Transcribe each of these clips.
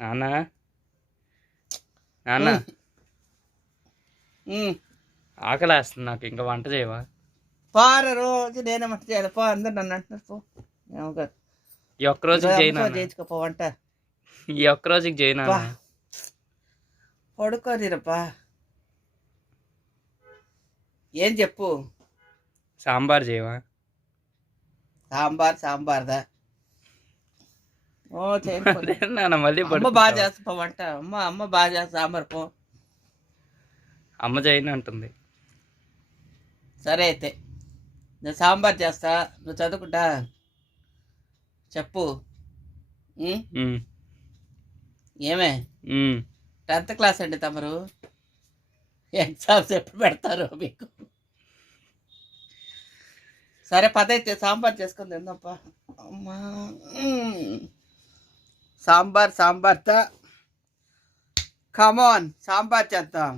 నాన్న నాన్న ఆకలేస్తుంది నాకు. ఇంకా వంట చేయవా? పార రోజు నేనే వంట చేయాలి. పో, అందరు నన్ను అంటున్నారు. పో కాదు, ఈ ఒక్కరోజుకి చేయనా? చేయించుకోపో వంట. ఈ ఒక్కరోజుకి చేయనా? పడుకోనిరప్పా. ఏం చెప్పు. సాంబార్ చేయవా? సాంబార్దా? ఓ నాన్న మళ్ళీ అమ్మ బాగా చేస్తా వంట. అమ్మ బాగా చేస్తా సాంబార్. పో. అమ్మ చేయను అంటుంది. సరే అయితే నేను సాంబార్ చేస్తా, నువ్వు చదువుకుంటా. చెప్పు. ఏమే 10th క్లాస్ అండి తమరు. ఎగ్జామ్స్ ఎప్పుడు పెడతారు మీకు? సరే పదైతే సాంబార్ చేసుకొని తిందాంపా. అమ్మా సాంబార్తా. కమాన్, సాంబార్ చేద్దాం.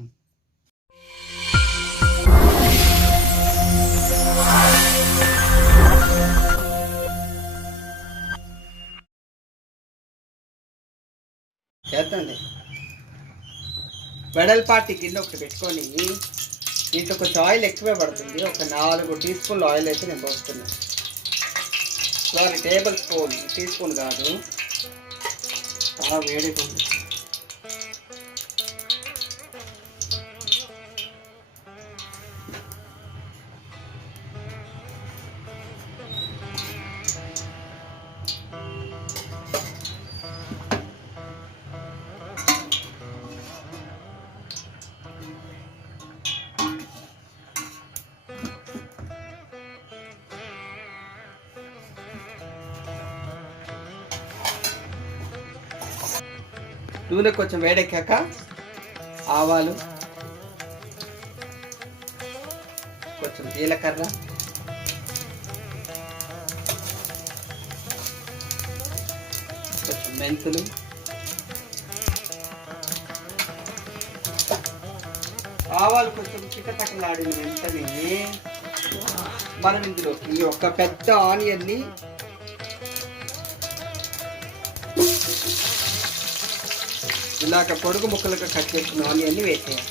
చేద్దండి. వెడల్పాటి గిన్నె ఒకటి పెట్టుకొని దీంట్లో కొంచెం ఆయిల్ ఎక్కువే పడుతుంది. ఒక 4 టీ స్పూన్లు ఆయిల్ అయితే నేను పోస్తున్నాను. Sorry, tablespoon, teaspoon కాదు. చాలా వేడిగా ఉంది. నూనె కొంచెం వేడెక్కాక ఆవాలు, కొంచెం జీలకర్ర, కొంచెం మెంతులు, ఆవాలు కొంచెం చిటపటలాడిన వెంటనే మనం ఇందులోకి ఒక పెద్ద ఆనియన్ని ఇలాగ పొడుగు ముక్కలుగా కట్ చేసుకున్న ఆనియన్ని వేసేయాలి.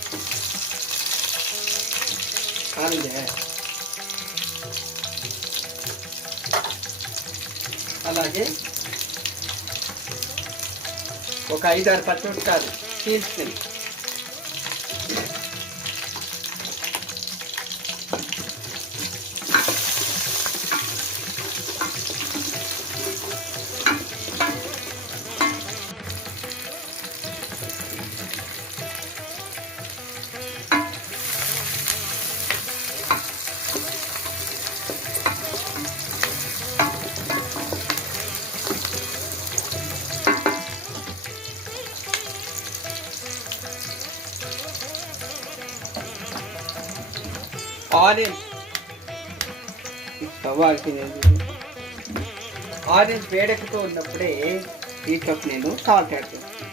కాలండి. అలాగే ఒక 5-6 పచ్చిమిరపకాయలు చీల్చుకొని ఆరెంజ్ వేడెక్కుతూ ఉన్నప్పుడే దీంట్లోకి నేను సాల్ట్ యాడ్ చేస్తాను.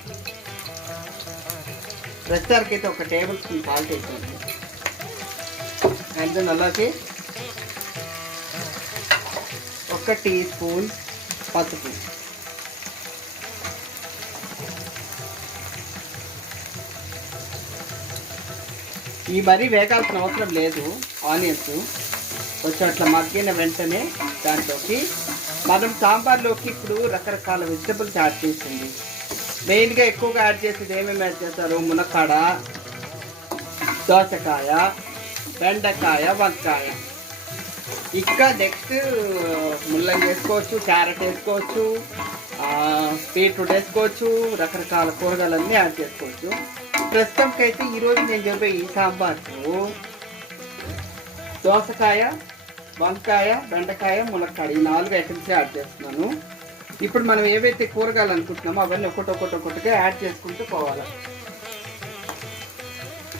ప్రస్తుతానికి అయితే ఒక టేబుల్ స్పూన్ సాల్ట్ వేసాను. అండ్ దెన్ అలాగే 1 టీ స్పూన్ పసుపు, ఈ మరీ వేగాల్సిన అవసరం లేదు. ఆనియన్స్ కొంచెం అట్లా మగ్గిన వెంటనే దాంట్లోకి మనం సాంబార్లోకి ఇప్పుడు రకరకాల వెజిటబుల్స్ యాడ్ చేసింది. మెయిన్గా ఎక్కువగా యాడ్ చేసేది ఏమేమి యాడ్ చేస్తారు? మునక్కాడ, దోసకాయ, బెండకాయ, వంకాయ. ఇంకా నెక్స్ట్ ముల్లంగి వేసుకోవచ్చు, క్యారెట్ వేసుకోవచ్చు, బీట్రూట్ వేసుకోవచ్చు, రకరకాల కూరగాయలన్నీ యాడ్ చేసుకోవచ్చు. ప్రస్తుతంకి అయితే ఈరోజు నేను చెప్పే ఈ సాంబార్కు దోసకాయ, వంకాయ, బెండకాయ, మునక్కాడ ఈ 4 ఐటమ్స్ యాడ్ చేస్తున్నాను. ఇప్పుడు మనం ఏవైతే కూరగాయలు అనుకుంటున్నామో అవన్నీ ఒక్కొక్కటిగా యాడ్ చేసుకుంటూ పోవాలి.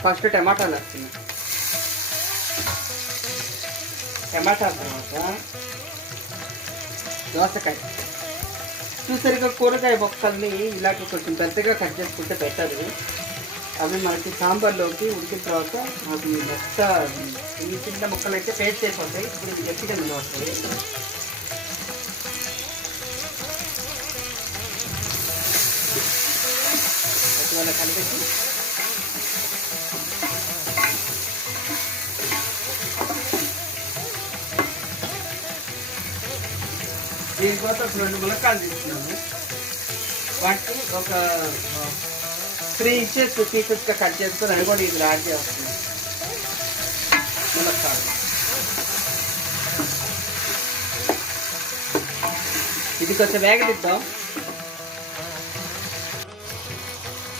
ఫస్ట్ టమాటాలు వేస్తున్నాం. టమాటాల తర్వాత దోసకాయ. చూసరిగా కూరగాయ మొక్కల్ని ఇలాగ కొంచెం పెద్దగా కట్ చేసుకుంటే బెటర్. అవి మనకి సాంబార్లోకి ఉడికిన తర్వాత అది మెత్త ఈ చిన్న ముక్కలు అయితే పేస్ట్ అయిపోతాయి. ఇప్పుడు ఇది గట్టిగా నిల్వ వస్తాయి. ఇవాళ కలిపేసి దీనికోసం ఒక 2 ములక్కాయలు తీసుకున్నాము. వాటిని ఒక 3 ఇంచెస్ పీసెస్గా కట్ చేసుకొని అది కూడా ఇది యాడ్ చేస్తున్నాం. ములక్కాయలు ఇది కొంచెం వేగనిద్దాం.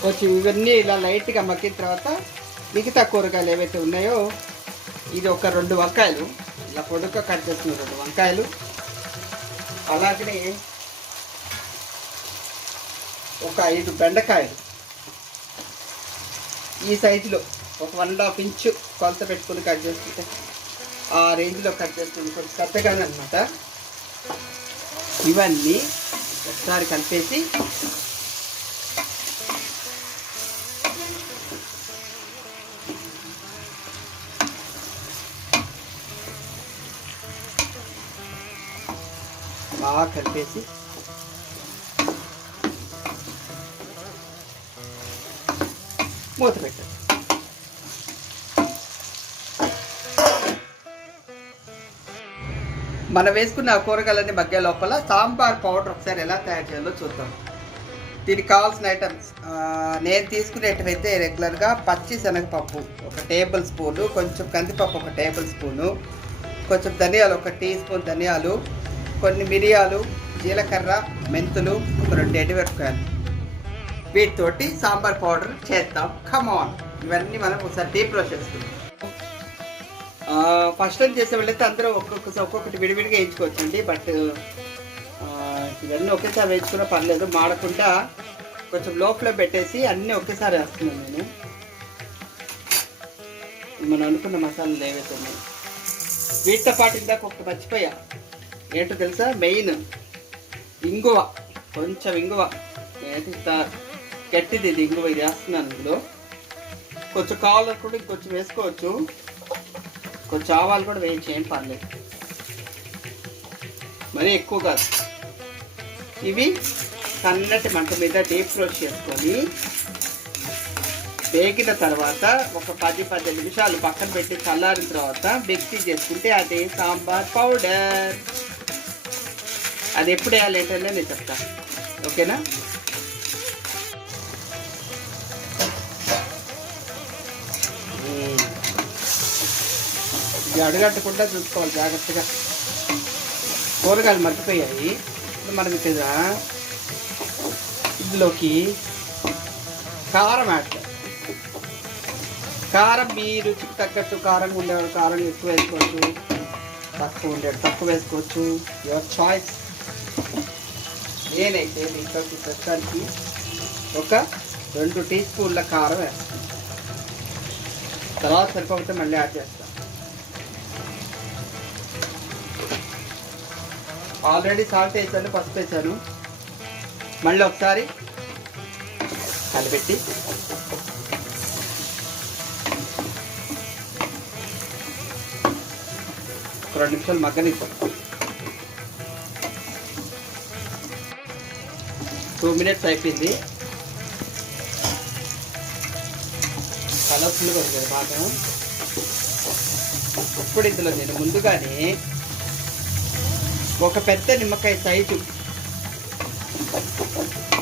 కొంచెం ఇవన్నీ ఇలా లైట్గా మగ్గిన తర్వాత మిగతా కూరగాయలు ఏవైతే ఉన్నాయో ఇది ఒక 2 వంకాయలు ఇలా పొడుగ్గా కట్ చేసుకున్న 2 వంకాయలు, అలాగనే ఒక 5 బెండకాయలు ఈ సైజులో ఒక 1.5 ఇంచు కొలత పెట్టుకుని కట్ చేసుకుంటే ఆ రేంజ్లో కట్ చేసుకుని కొంచెం పెద్దగానే అనమాట. ఇవన్నీ ఒకసారి కలిపేసి బాగా కలిపేసి మూత పెట్టండి. మనం వేసుకున్న ఆ కూరగాయలన్నీ మగ్గే లోపల సాంబార్ పౌడర్ ఒకసారి ఎలా తయారు చేయాలో చూద్దాం. దీనికి కావాల్సిన ఐటమ్స్ నేను తీసుకునేటివైతే రెగ్యులర్గా పచ్చి శనగపప్పు 1 టేబుల్ స్పూను, కొంచెం కందిపప్పు 1 టేబుల్ స్పూను, కొంచెం ధనియాలు 1 టీ స్పూన్ ధనియాలు, కొన్ని మిరియాలు, జీలకర్ర, మెంతులు, 2 ఎండుమిరపకాయలు. వీటితోటి సాంబార్ పౌడర్ చేద్దాం. కమాన్, ఇవన్నీ మనం ఒకసారి డీప్ రోస్ట్ చేసుకుందాం. ఫస్ట్ టైం చేసే వాళ్ళైతే అందరూ ఒక్కొక్కటి విడివిడిగా వేయించుకోవచ్చండి. బట్ ఇవన్నీ ఒకేసారి వేయించుకున్నా పర్లేదు, మాడకుండా కొంచెం లోపల పెట్టేసి అన్నీ ఒకేసారి వేస్తున్నాను నేను. మనం అనుకున్న మసాలాలు ఏవైతే ఉన్నాయి వీటితో పాటు ఇందాక ఒకటి మర్చిపోయా, ఏంటో తెలుసా, మెయిన్ ఇంగువ. కొంచెం ఇంగువ ఏంటి గట్టిది, ఇది ఇంగువ, ఇది వేస్తున్నాను. ఇందులో కొంచెం కావాలనుకుంటే ఇంకొంచెం వేసుకోవచ్చు, కొంచెం ఆవాలు కూడా వేయించి ఏం పర్లేదు, మరీ ఎక్కువ కాదు. ఇవి సన్నటి మంట మీద డీప్ రోస్ట్ చేసుకొని వేగిన తర్వాత ఒక 10-15 నిమిషాలు పక్కన పెట్టి చల్లారిన తర్వాత మిక్సీ చేసుకుంటే అది సాంబార్ పౌడర్. అది ఎప్పుడు వేయాలి ఏంటంటే నేను చెప్తాను, ఓకేనా? ఇది అడగట్టకుండా చూసుకోవాలి జాగ్రత్తగా. కూరగాయలు మర్చిపోయాయి. మనం ఇక్కడ ఇందులోకి కారం యాడ్ చేయాలి. కారం మీ రుచికి తగ్గట్టు కారం ఉండేవాడు కారం ఎక్కువ వేసుకోవచ్చు, తక్కువ ఉండేవాడు తక్కువ వేసుకోవచ్చు, యువర్ చాయిస్. నేనైతే దీంట్లోకి ప్రస్తుతానికి ఒక 2 టీ స్పూన్ల కారం వేస్తాను. తర్వాత సరిపోతే మళ్ళీ యాడ్ చేస్తాను. ఆల్రెడీ సాల్ట్ వేసాను, పసుపు వేసాను. మళ్ళీ ఒకసారి కలిపెట్టి ఒక 2 నిమిషాలు మగ్గనిస్తాను. 2 మినిట్స్ అయిపోయింది. కలర్ఫుల్గా ఉంది బాగా. ఇప్పుడు ఇందులో నేను ముందుగానే ఒక పెద్ద నిమ్మకాయ సైజు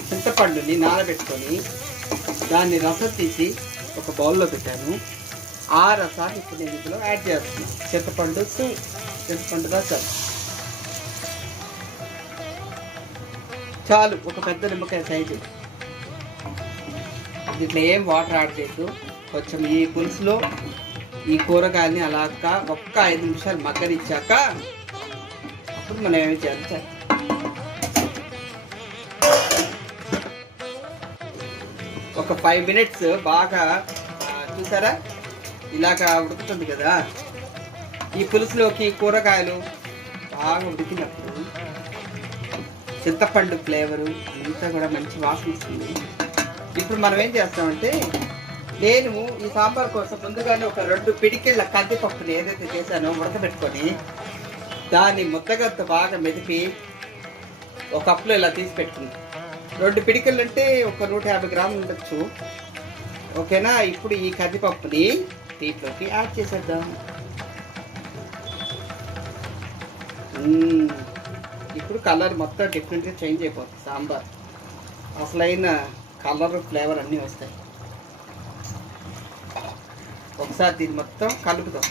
చింతపండుని నానబెట్టుకొని దాన్ని రసం తీసి ఒక బౌల్లో పెట్టాను. ఆ రసాన్ని ఇప్పుడు నేను ఇందులో యాడ్ చేస్తున్నాను. చింతపండు రసం చాలు, ఒక పెద్ద నిమ్మకాయ సైజు. దీంట్లో ఏం వాటర్ యాడ్ చేయొద్దు. కొంచెం ఈ పులుసులో ఈ కూరగాయలని అలాగా ఒక్క 5 నిమిషాలు మగ్గనిచ్చాక అప్పుడు మనం ఏమి చేయాలి, ఒక 5 మినిట్స్ బాగా చూసారా ఇలాగా ఉడుకుతుంది కదా. ఈ పులుసులోకి కూరగాయలు బాగా ఉడికినప్పుడు చింతపండు ఫ్లేవరు అంతా కూడా మంచి వాసన వస్తుంది. ఇప్పుడు మనం ఏం చేస్తామంటే, నేను ఈ సాంబార్ కోసం ముందుగానే ఒక 2 పిడికిళ్ళ కందిపప్పుని ఏదైతే చేశానో ఉడకబెట్టుకొని దాన్ని ముద్దగంత బాగా మెదిపి ఒక కప్పులో ఇలా తీసి పెట్టుకుంది. 2 పిడికలు అంటే ఒక 150 గ్రాములు ఉండొచ్చు. ఓకేనా. ఇప్పుడు ఈ కందిపప్పుని దీంట్లోకి యాడ్ చేసేద్దాం. ఇప్పుడు కలర్ మొత్తం డిఫరెంట్గా చేంజ్ అయిపోతుంది. సాంబార్ అసలైన కలర్ ఫ్లేవర్ అన్నీ వస్తాయి. ఒకసారి దీన్ని మొత్తం కలుపుదాం.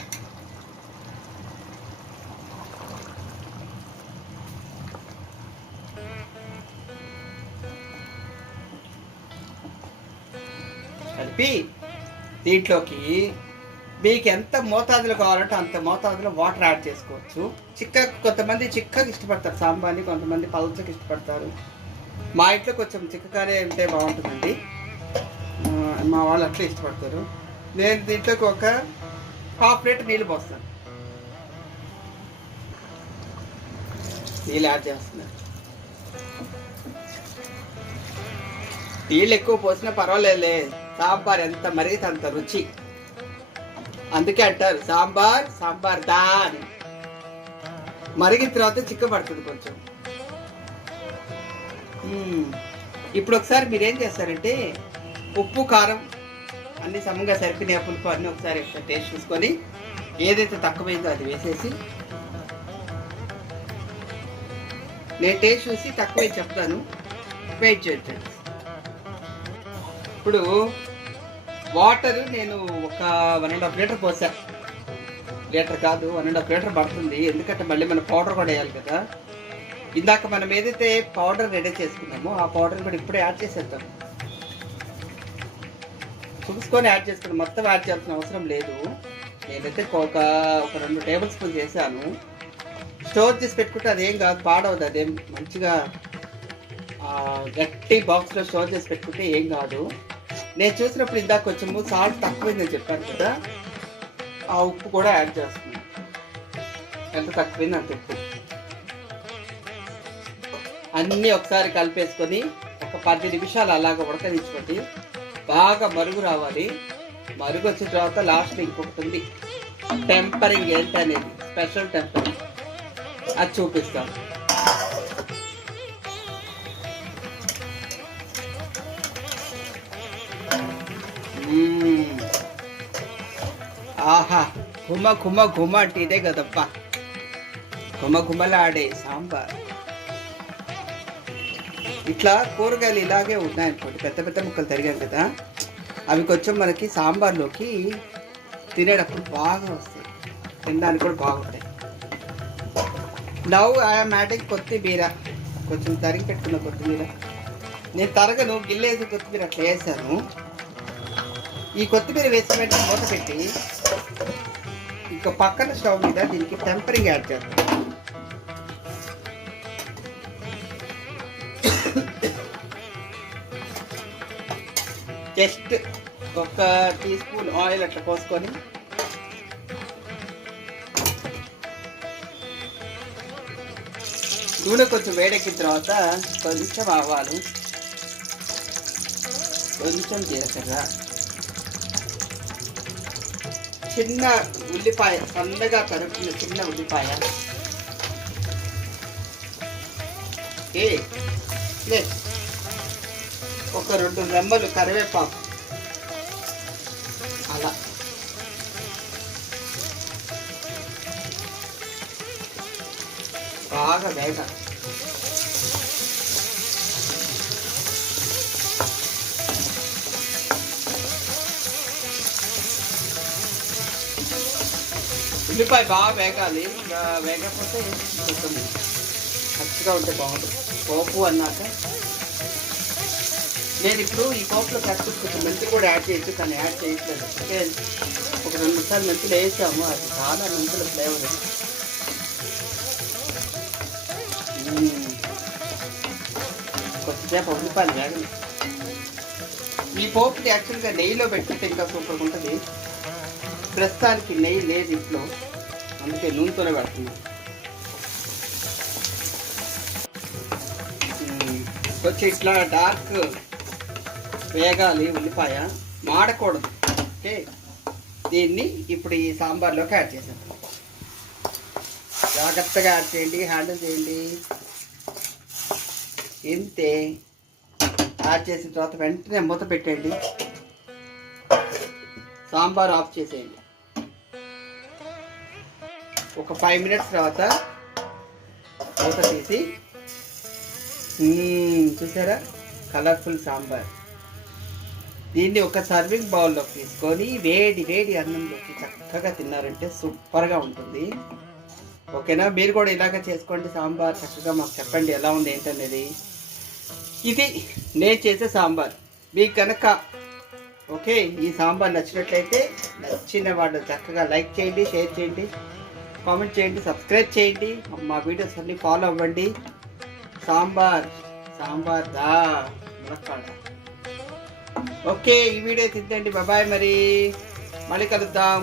కలిపి దీంట్లోకి మీకు ఎంత మోతాదులో కావాలంటే అంత మోతాదులో వాటర్ యాడ్ చేసుకోవచ్చు. కొంతమంది చిక్కగా ఇష్టపడతారు సాంబార్ని, కొంతమంది పల్చగా ఇష్టపడతారు. మా ఇంట్లో కొంచెం చిక్కగానే ఉంటే బాగుంటుందండి. మా వాళ్ళు అట్లా ఇష్టపడతారు. నేను దీంట్లోకి ఒక 1/2 లీటర్ నీళ్ళు పోస్తాను. నీళ్ళు యాడ్ చేస్తున్నాను. నీళ్ళు ఎక్కువ పోసినా పర్వాలేదులే, సాంబార్ ఎంత మరిగితే అంత రుచి. అందుకే అంటారు సాంబార్ దా అని. మరిగిన తర్వాత చిక్కబడుతుంది కొంచెం. ఇప్పుడు ఒకసారి మీరేం చేస్తారంటే ఉప్పు కారం అన్ని సమంగా సరిపోయిన పులుపు అన్నీ ఒకసారి టేస్ట్ చూసుకొని ఏదైతే తక్కువైందో అది వేసేసి, నేను టేస్ట్ చూసి తక్కువే చెప్తాను, వెయిట్ చేయండి. ఇప్పుడు వాటర్ నేను ఒక 1.5 లీటర్ పోసా. లీటర్ కాదు, 1.5 లీటర్ పడుతుంది. ఎందుకంటే మళ్ళీ మనం పౌడర్ కూడా వేయాలి కదా. ఇందాక మనం ఏదైతే పౌడర్ రెడీ చేసుకున్నామో ఆ పౌడర్ కూడా ఇప్పుడే యాడ్ చేసేద్దాం. చూసుకొని యాడ్ చేసుకుని మొత్తం యాడ్ చేయాల్సిన అవసరం లేదు. నేనైతే ఒక 2 టేబుల్ స్పూన్ చేశాను. స్టోర్ చేసి పెట్టుకుంటే అదేం కాదు, పాడవద్దు. అదేం మంచిగా గట్టి బాక్స్లో స్టోర్ చేసి పెట్టుకుంటే ఏం కాదు. నేను చూసినప్పుడు ఇందాక కొంచెము సాల్ట్ తక్కువైందని చెప్పాను కదా, ఆ ఉప్పు కూడా యాడ్ చేస్తున్నాను. ఎంత తక్కువైంది అంత ఉప్పు. అన్నీ ఒకసారి కలిపేసుకొని ఒక 10 నిమిషాలు అలాగ ఉడకనిచ్చుకోండి. బాగా మరుగు రావాలి. మరుగు వచ్చిన తర్వాత లాస్ట్ ఇంకొకటి ఉంది, టెంపరింగ్ ఏంటనేది, స్పెషల్ టెంపరింగ్, అది చూపిస్తాం. ఆహా, గుమ్మ అంటే ఇదే కదప్ప, గుమ్మలాడే సాంబార్. ఇట్లా కూరగాయలు ఇలాగే ఉన్నాయనుకోండి, పెద్ద పెద్ద ముక్కలు తరిగాం కదా, అవి కొంచెం మనకి సాంబార్లోకి తినేటప్పుడు బాగా వస్తాయి, తినడానికి కూడా బాగుంటాయి. నౌ ఐఎమ్ యాడింగ్ కొత్తిమీర, కొంచెం తరిగి పెట్టుకున్న కొత్తిమీర. నేను తరగను, గిల్లేసి కొత్తిమీర అట్లా వేసాను. ఈ కొత్తిమీర వేసిన వెంటనే మూత పెట్టి ఇంక పక్కన స్టవ్ మీద దీనికి టెంపరింగ్ యాడ్ చేస్తాను. జస్ట్ ఒక టీ స్పూన్ ఆయిల్ అట్లా పోసుకొని నూనె కొంచెం వేడెక్కిన తర్వాత కొంచెం ఆవాలు, కొంచెం జీలకర్ర, చిన్న ఉల్లిపాయ, సన్నగా తరుపున చిన్న ఉల్లిపాయ, ఒక 2 రెమ్మలు కరివేపాకు, అలా బాగా వేగాలి. ఉల్లిపాయ బాగా వేగాలి. ఇంకా వేగకపోతే కొంచెం పచ్చిగా ఉంటే బాగుంటుంది. పోపు అన్నాక నేను ఇప్పుడు ఈ పోపులో కట్టుకు కొంచెం మెంతులు కూడా యాడ్ చేయొచ్చు, కానీ యాడ్ చేయట్లేదు. అంటే ఒక 2 నిమిషాలు మెంతులు వేసాము, అది చాలా మెంతుల ఫ్లేవర్. కొద్దిసేపు ఉల్లిపాయలు వేగండి. ఈ పోపుని యాక్చువల్గా నెయ్యిలో పెట్టుకుంటే ఇంకా సూపర్గా ఉంటుంది. ప్రస్తుతానికి నెయ్యి లేదు ఇంట్లో, అందుకే నూనెతోనే పెడుతున్నాం. కొంచెం ఇట్లా డార్క్ వేగాలి, ఉల్లిపాయ మాడకూడదు. ఓకే, దీన్ని ఇప్పుడు ఈ సాంబార్లోకి యాడ్ చేసాం. జాగ్రత్తగా యాడ్ చేయండి, హ్యాండిల్ చేయండి. ఇంతే. యాడ్ చేసిన తర్వాత వెంటనే మూత పెట్టండి. సాంబార్ ఆఫ్ చేసేయండి. ఒక 5 మినిట్స్ తర్వాత మూత తీసి చూసారా కలర్ఫుల్ సాంబార్. దీన్ని ఒక సర్వింగ్ బౌల్లోకి తీసుకొని వేడి వేడి అన్నంలోకి చక్కగా తిన్నారంటే సూపర్గా ఉంటుంది. ఓకేనా? మీరు కూడా ఇలాగ చేసుకోండి సాంబార్. చక్కగా మాకు చెప్పండి ఎలా ఉంది ఏంటనేది. ఇది నేను చేసే సాంబార్. మీకు కనుక ఓకే ఈ సాంబార్ నచ్చినట్లయితే నచ్చిన వాళ్ళు చక్కగా లైక్ చేయండి, షేర్ చేయండి, కామెంట్ చేయండి, సబ్స్క్రైబ్ చేయండి, మా వీడియోస్ అన్నీ ఫాలో అవ్వండి. సాంబార్ దా ములక్కాడ. ఓకే ఈ వీడియో తిద్దండి. బాయ్, మరి మళ్ళీ కలుద్దాం.